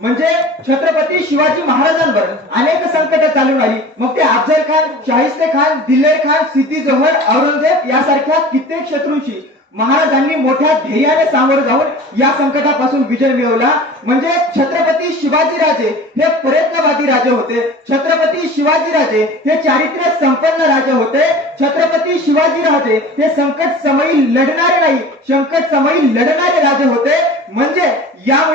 म्हणजे छत्रपती शिवाजी महाराजांवर अनेक संकट चालून आली मग ते अफजल खान शाहिस्ते खान दिल्लेर खान सिद्धी जोहर औरंगजेब यासारख्या कित्येक शत्रूंशी महाराजांनी मोठ्या ध्येयाने सामोरं जाऊन या संकटापासून विजय मिळवला. म्हणजे छत्रपती शिवाजीराजे हे प्रयत्नवादी राजे होते. छत्रपती शिवाजीराजे हे चारित्र्य संपन्न राजे होते. छत्रपती शिवाजीराजे हे संकट समयी लढणारे नाही संकट समयी लढणारे राजे होते. म्हणजे यामुळे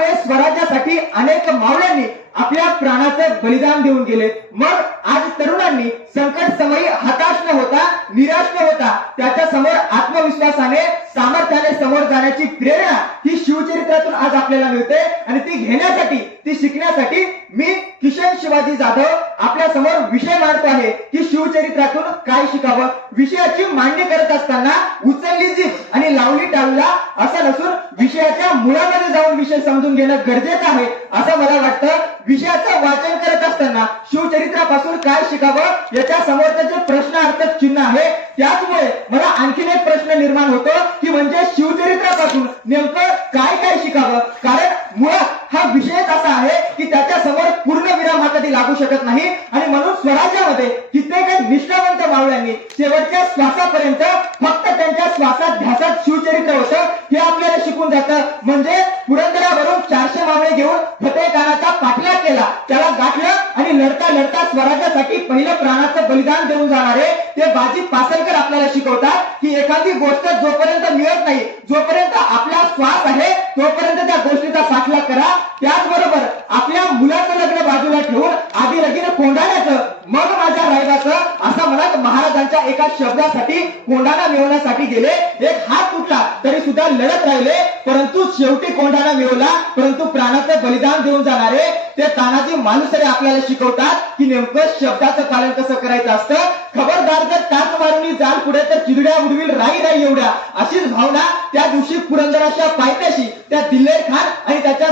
स्वराज्यासाठी अनेक मावळ्यांनी आपल्या प्राणाचं बलिदान देऊन गेले. मग आज तरुणांनी संकट समयी हताश न होता निराश न होता त्याच्यासमोर आत्मविश्वासाने सामर्थ्याने समोर जाण्याची प्रेरणा ही शिवचरित्रातून आज आपल्याला मिळते आणि ती घेण्यासाठी ती शिकण्यासाठी मी किशन शिवाजी जाधव आपल्यासमोर विषय मांडतो आहे की शिवचरित्रातून काय शिकावं. विषयाची मांडणी करत असताना उचलली जीभ आणि लावली टाळूला असं नसून विषयाच्या मुळामध्ये जाऊन विषय समजून घेणं गरजेचं आहे असं मला वाटतं. विषयाचं वाचन करत असताना शिवचरित्रापासून काय शिकावं याच्या समोरचं जे प्रश्नार्थक चिन्ह आहे. त्याचमुळे मला आणखीन एक प्रश्न निर्माण होतो की म्हणजे शिवचरित्रापासून नेमकं काय काय शिकावं? कारण मुळात हा विषयच असा आहे की त्याच्यासमोर पूर्ण विराम हा कधी लागू शकत नाही आणि म्हणून स्वराज्यामध्ये कित्येक निष्ठावंत मावळ्यांनी शेवटच्या श्वासापर्यंत फक्त त्यांच्या श्वासात ध्यासात शिवचरित्र होतं. हे आपल्याला शिकून जातं. म्हणजे पुरंदरावरून चारशे मावळे घेऊन फतेह खानाचा पाठलाग केला. त्याला गाठलं आणि लढता लढता स्वराज्यासाठी पहिलं प्राणाचं बलिदान देऊन जाणारे ते बाजी पासलकर आपल्याला शिकवतात की एखादी गोष्ट जोपर्यंत मिळत नाही जोपर्यंत आपला श्वास आहे तोपर्यंत त्या गोष्टीचा पाठलाग करा. त्याचबरोबर आपल्या मुलाचं लग्न बाजूला ठेवून आधी लगीन कोंडाण्याचं मग माझ्या राहिलाचं असं म्हणत महाराजांच्या एका शब्दासाठी कोंढाणा मिळवण्यासाठी गेले. एक हात तुटला तरी सुद्धा लढत राहिले. परंतु शेवटी कोंढाणा मिळवला परंतु प्राणाचं बलिदान देऊन जाणारे ते तानाजी मालुसरे आपल्याला शिकवतात की नेमकं शब्दाचं पालन कसं करायचं असतं. खबरदार जर टाच मारून जाल पुढे तर चिरड्या उडवील राही राही एवढ्या. अशीच भावना त्या दिवशी पुरंदराच्या पायथ्याशी त्या दिल्लेर खान आणि त्याच्या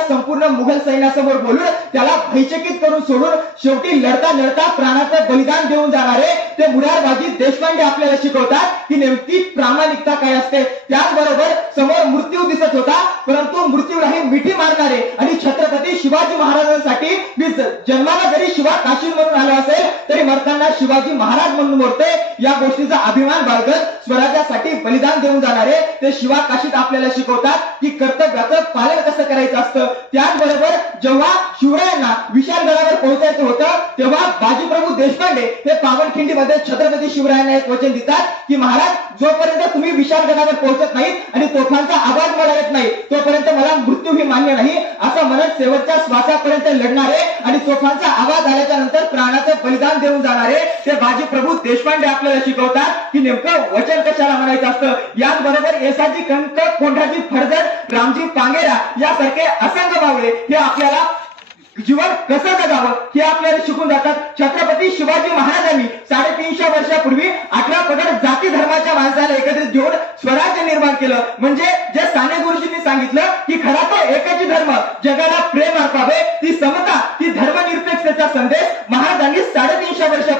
मुघल सैन्यासमोर बोलून त्याला भयचकित करून सोडून शेवटी लढता लढता प्राणाचं बलिदान देऊन जाणारे ते मुरारबाजी देशपांडे आपल्याला शिकवतात की नेमकी प्रामाणिकता काय असते. त्याचबरोबर समोर मृत्यू दिसत होता. परंतु मृत्यूलाही मिठी मारणारे. आणि छत्रपती शिवाजी महाराजांसाठी मी जन्माला जरी शिवा काशी म्हणून आलो असेल तरी मरताना शिवाजी महाराज म्हणून मोडते. या गोष्टीचा अभिमान बाळगत स्वराज्यासाठी बलिदान देऊन जाणारे ते शिवा काशीत आपल्याला शिकवतात की कर्तव्याचं पालन कसं करायचं असतं. त्याचबरोबर जेव्हा शिवरायांना विशालगडावर पोहोचायचं होतं तेव्हा बाजीप्रभू देशपांडे हे पावनखिंडीमध्ये छत्रपती शिवरायांना एक वचन देतात की महाराज जोपर्यंत तुम्ही विशालगडावर पोहोचत नाही आणि तोफांचा आवाज मला येत नाही तोपर्यंत मला मृत्यू ही मान्य नाही असं म्हणत शेवटच्या श्वासापर्यंत लढणारे आणि तोफांचा आवाज आल्याच्यानंतर प्राणाचं बलिदान देऊन जाणारे ते बाजी प्रभू देशपांडे आपल्याला शिकवतात की नेमकं वचन कशाला म्हणायचं असतं? याचबरोबर एसाजी कंक कोंढाजी फडजड रामजी पांगेरा यासारखे असंख्य बावळे हे आपल्या आपल्याला जीवन कसं जगावं हे आपल्याला शिकून जातात. छत्रपती शिवाजी महाराजांनी साडेतीनशे वर्षापूर्वी अठरा पगड जाती धर्माच्या माणसाला एकत्रित घेऊन स्वराज्य निर्माण केलं. म्हणजे जे साने गुरुजींनी सांगितलं की खरा तो एकच धर्म जगाला प्रेम अर्पावे ती समता ती धर्मनिरपेक्षतेचा संदेश महाराजांनी साडेतीनशे वर्षा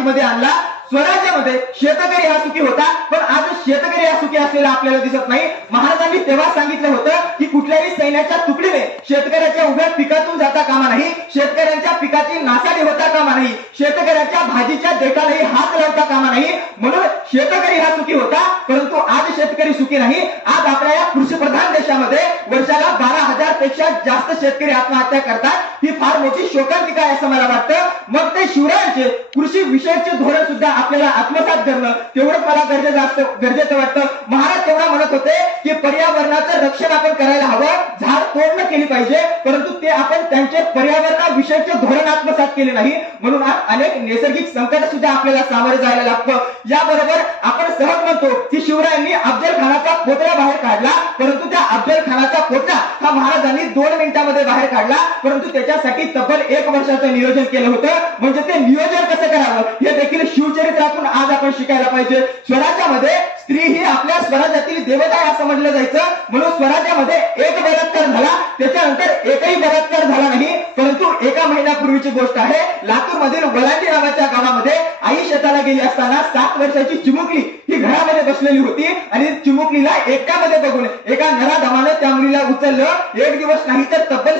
महाराष्ट्राच्या आणला. स्वराज्यामध्ये शेतकरी हा सुखी होता. पण आज शेतकरी हा सुखी असलेला आपल्याला दिसत नाही. महाराजांनी तेव्हा सांगितलं होतं की कुठल्याही सैन्याच्या तुकडीने शेतकऱ्याच्या उभ्या पिकातून जाता कामा नाही. शेतकऱ्यांच्या पिकाची नासाडी होता कामा नाही. शेतकऱ्याच्या भाजीच्या देठालाही हात लावता कामा नाही. म्हणून शेतकरी हा सुखी होता. परंतु आज शेतकरी सुखी नाही. आज आपल्या या कृषीप्रधान देशामध्ये वर्षाला बारा पेक्षा जास्त शेतकरी आत्महत्या करतात. ही फार मोठी शोकांतिका आहे असं मला वाटतं. मग ते शिवरायांचे कृषी विषयकचे धोरण सुद्धा आपल्याला आत्मसात करणं तेवढं मला गरजेचं असतं गरजेचं वाटतं. महाराज तेवढा म्हणत होते की पर्यावरणाचं रक्षण आपण करायला हवं झाड तोडणं केली पाहिजे परंतु ते आपण त्यांचे पर्यावरणाविषयीचे धोरण आत्मसात केले नाही. म्हणून अनेक नैसर्गिक संकट सुद्धा आपल्याला सामोरे जायला लागतं. याबरोबर आपण सहज म्हणतो की शिवरायांनी अफजल खानाचा पोतळा बाहेर काढला परंतु त्या अफजल खानाचा पोतळा हा महाराजांनी दोन मिनिटांमध्ये बाहेर काढला परंतु त्याच्यासाठी तब्बल एक वर्षाचं नियोजन केलं होतं. म्हणजे ते नियोजन कसं करावं? हे देखील शिवचरित्रातून आज आपण शिकायला पाहिजे. स्वराज्यामध्ये स्त्री ही आपल्या स्वराज्यातील देवता आहे असं म्हटलं जायचं. म्हणून स्वराज्यामध्ये एक बलात्कार झाला. त्याच्यानंतर एकही बलात्कार झाला नाही. परंतु एका महिन्यापूर्वीची गोष्ट आहे. लातूर मधील वलांडी नावाच्या गावामध्ये आई शेताला गेली असताना सात वर्षाची चिमुकली ही घरामध्ये बसलेली होती. आणि चिमुकलीला एकामध्ये बघून एका नराधमानं त्या मुलीला उचललं. एक दिवस नाही तर तब्बल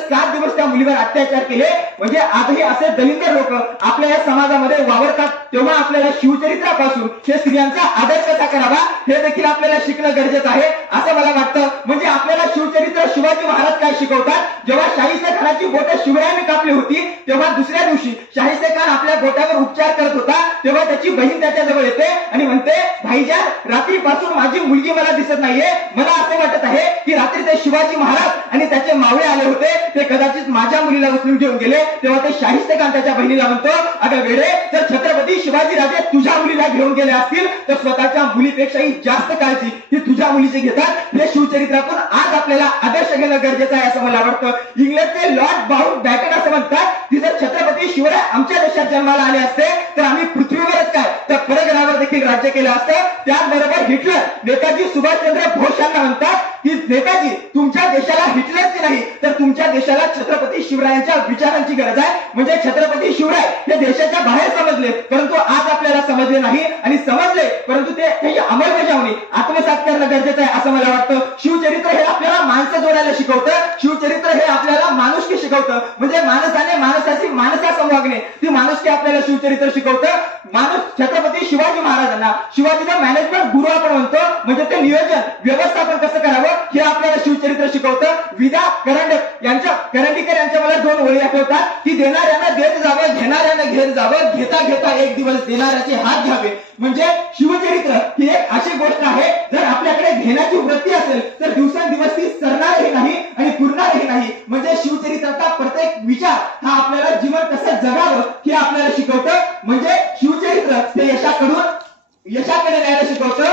मुलीवर अत्याचार केले. म्हणजे आजही असे दलिंदर लोक आपल्या या समाजामध्ये वावरतात. तेव्हा आपल्याला शिवचरित्रापासून हे स्त्रियांचा आदर कसा करावा? हे देखील आपल्याला शिकणं गरजेचं आहे असं मला वाटतं. म्हणजे आपल्याला शिवचरित्र शिवाजी महाराज काय शिकवतात? जेव्हा शाहिस्ते खानाची बोट शिवरायांनी कापली होती तेव्हा दुसऱ्या दिवशी शाहिस्ते खान आपल्या बोटावर उपचार करत होता तेव्हा त्याची बहीण त्याच्याजवळ येते आणि म्हणते भाईजान रात्रीपासून माझी मुलगी मला दिसत नाहीये. मला असं वाटत आहे की रात्री ते शिवाजी महाराज आणि त्याचे मावळे आले होते. ते कदाचित माझ्या मुलीला उचलून घेऊन गेले. तेव्हा ते शाहिस्ते खान त्याच्या बहिणीला म्हणतो अगं वेडे जर छत्रपती शिवाजी राजे तुझ्या मुलीला घेऊन गेले असतील तर स्वतःच्या मुलीपेक्षाही जास्त काळजी ही तुझ्या मुलीची घेतात. हे शिवचरित्रातून आज आपल्याला आदर्श घेणं गरजेचं आहे असं मला वाटतं. इंग्लंडचे लॉर्ड बाउंड बॅटन असं म्हणतात की जर छत्रपती शिवराय आमच्या देशात जन्माला आले असते तर आम्ही पृथ्वीवरच काय तर परग्रहावर देखील राज्य केलं असतं. त्याचबरोबर हिटलर नेताजी सुभाषचंद्र घोष यांना म्हणतात की नेताजी तुमच्या देशाला हिटलरची नाही तर तुमच्या देशाला छत्रपती शिवरायांच्या विचारांची गरज आहे. म्हणजे छत्रपती शिवराय हे देशाच्या बाहेर समजले परंतु आज आपल्याला समजले नाही आणि समजले परंतु ते काही अंमलबजावणी आत्मसात करणं गरजेचं आहे असं मला वाटतं. शिवचरित्र हे आपल्याला माणसं जोडायला शिकवतं. शिवचरित्र हे आपल्याला माणुसकी शिकवतं. म्हणजे माणसाने माणसाची माणसा संभागणे ती माणुसकी आपल्याला शिवचरित्र शिकवतं. माणूस छत्रपती शिवाजी महाराजांना शिवाजीचा मॅनेजमेंट गुरु आपण म्हणतो. म्हणजे ते नियोजन व्यवस्थापन कसं करावं हे आपल्याला शिवचरित्र शिकवतं. विदा करंडक यांच्या करंडीकर यांच्या मला दोन ओळी आठवतात. की देणाऱ्यांना देत जावं घेणाऱ्यांना घेत जावं घेता घेता एक दिवस देणाऱ्याचे हात घ्यावे. म्हणजे शिवचरित्र ही एक अशी गोष्ट आहे जर आपल्याकडे घेण्याची वृत्ती असेल तर दिवसेंदिवस ती सरणारही नाही आणि पुरणारही नाही. म्हणजे शिवचरित्राचा प्रत्येक विचार हा आपल्याला जीवन कसं जगावं हे आपल्याला शिकवतं. म्हणजे शिवचरित्र हे यशाकडून यशाकडे न्यायला शिकवतं.